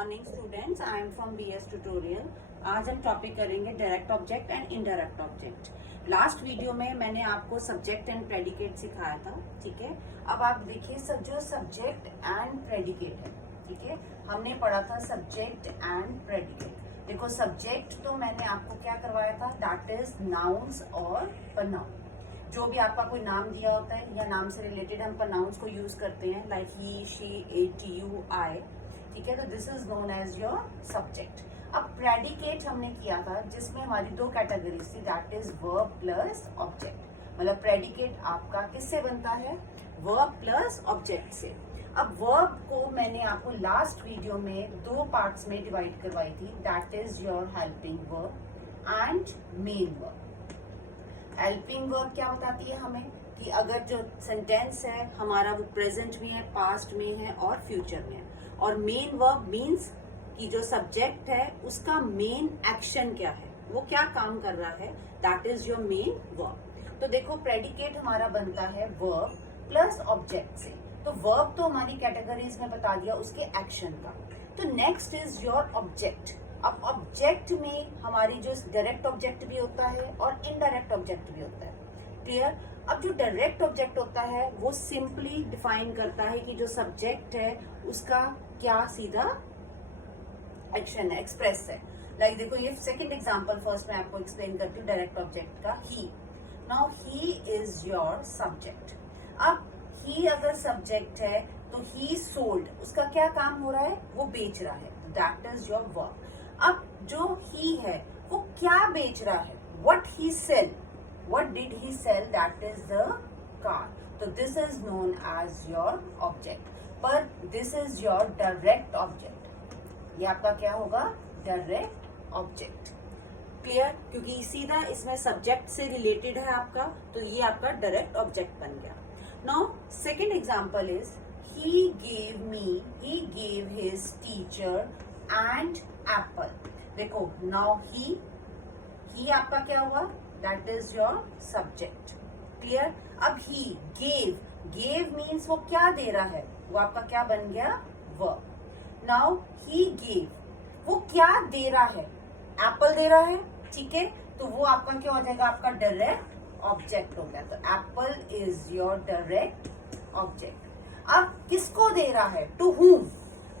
Morning students, I am from BS tutorial. आज हम topic करेंगे direct object and indirect object. Last video में मैंने आपको सब्जेक्ट एंड प्रेडिकेट सिखाया था, ठीक है। अब आप देखिए जो सब्जेक्ट एंड प्रेडिकेट है, ठीक है, हमने पढ़ा था सब्जेक्ट एंड प्रेडिकेट। देखो सब्जेक्ट तो मैंने आपको क्या करवाया था, दैट इज नाउन्स और प्रोनाउन। जो भी आपका कोई नाम दिया होता है या नाम से रिलेटेड हम प्रोनाउंस को यूज करते हैं, like he, she, it, you, I, ठीक है। तो this is known as your subject. अब प्रेडिकेट हमने किया था जिसमें हमारी दो कैटेगरीज थी, that is verb plus object. मतलब प्रेडिकेट आपका किससे बनता है, वर्ब प्लस ऑब्जेक्ट से। अब वर्ब को मैंने आपको लास्ट वीडियो में दो पार्ट्स में डिवाइड करवाई थी, that is your helping verb and main verb. Helping verb क्या बताती है हमें कि अगर जो सेंटेंस है हमारा वो प्रेजेंट में है, पास्ट में है और फ्यूचर में है। और मेन वर्ब मीन्स कि जो सब्जेक्ट है उसका मेन एक्शन क्या है, वो क्या काम कर रहा है, that is your main verb. तो देखो प्रेडिकेट हमारा बनता है वर्ब प्लस ऑब्जेक्ट से। तो वर्ब तो हमारी कैटेगरीज में बता दिया उसके एक्शन का। तो नेक्स्ट इज योर ऑब्जेक्ट। अब ऑब्जेक्ट में हमारी जो डायरेक्ट ऑब्जेक्ट भी होता है और इनडायरेक्ट ऑब्जेक्ट भी होता है, क्लियर। अब जो डायरेक्ट ऑब्जेक्ट होता है वो सिंपली डिफाइन करता है कि जो सब्जेक्ट है उसका क्या सीधा एक्शन है, एक्सप्रेस है। लाइक देखो ये सेकंड एग्जांपल फर्स्ट मैं आपको एक्सप्लेन करती हूँ डायरेक्ट ऑब्जेक्ट का। He, now he is your subject. अब ही अगर सब्जेक्ट है तो ही सोल्ड, उसका क्या काम हो रहा है, वो बेच रहा है, दैट इज योर वर्ब। अब जो ही है वो क्या बेच रहा है, what he sell, what did he sell, that is the car. तो this is known as your object. पर this is your direct object. ये आपका क्या होगा, डायरेक्ट ऑब्जेक्ट, क्लियर। क्योंकि सीधा इसमें सब्जेक्ट से रिलेटेड है आपका, तो ये आपका डायरेक्ट ऑब्जेक्ट बन गया। Now second example is he gave his teacher and apple। देखो नाउ ही आपका क्या हुआ, that is your subject, clear. अब ही गेव मीन्स वो क्या दे रहा है, वो आपका क्या बन गया, वर्ब। नाउ ही गेव, वो क्या दे रहा है, एप्पल दे रहा है, ठीक है। तो वो आपका क्या हो जाएगा, आपका डायरेक्ट ऑब्जेक्ट हो गया। तो Apple is your direct object. अब किसको दे रहा है, टू हुम,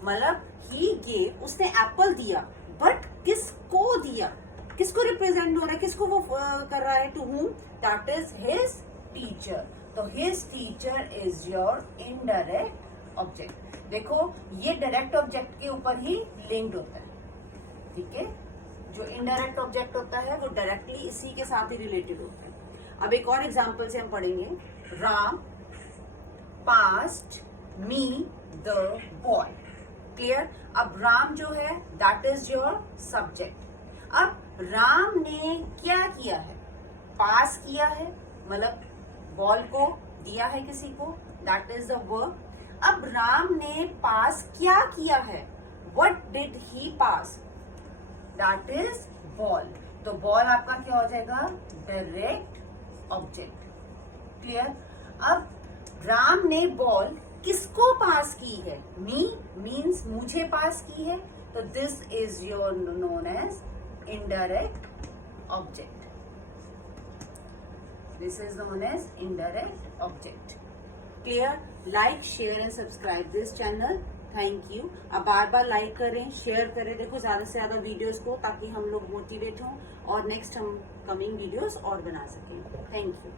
मतलब ही गेव, उसने एप्पल दिया, बट किसको दिया, किसको रिप्रेजेंट हो रहा है, किसको वो कर रहा है, to whom, that is his teacher. तो his teacher is your indirect object. देखो ये डायरेक्ट ऑब्जेक्ट के ऊपर ही लिंक्ड होता है, ठीक है। जो इनडायरेक्ट ऑब्जेक्ट होता है वो डायरेक्टली इसी के साथ ही रिलेटेड होता है। अब एक और एग्जाम्पल से हम पढ़ेंगे, Ram passed me the ball, clear. अब राम जो है दैट इज योर सब्जेक्ट। अब राम ने क्या किया है, पास किया है, मतलब बॉल को दिया है किसी को, दैट इज द वर्ब। अब राम ने पास क्या किया है, what did he pass, that is ball. तो बॉल आपका क्या हो जाएगा, डायरेक्ट ऑब्जेक्ट, क्लियर। अब राम ने बॉल किसको पास की है, मी मीन्स मुझे पास की है, तो this is your known as indirect object. This is known as indirect object, clear. Like, share and subscribe this channel, thank you. अब बार बार लाइक करें, शेयर करें, देखो ज्यादा से ज्यादा वीडियोस को, ताकि हम लोग मोटिवेट हों और नेक्स्ट हम कमिंग वीडियोस और बना सकें। Thank you.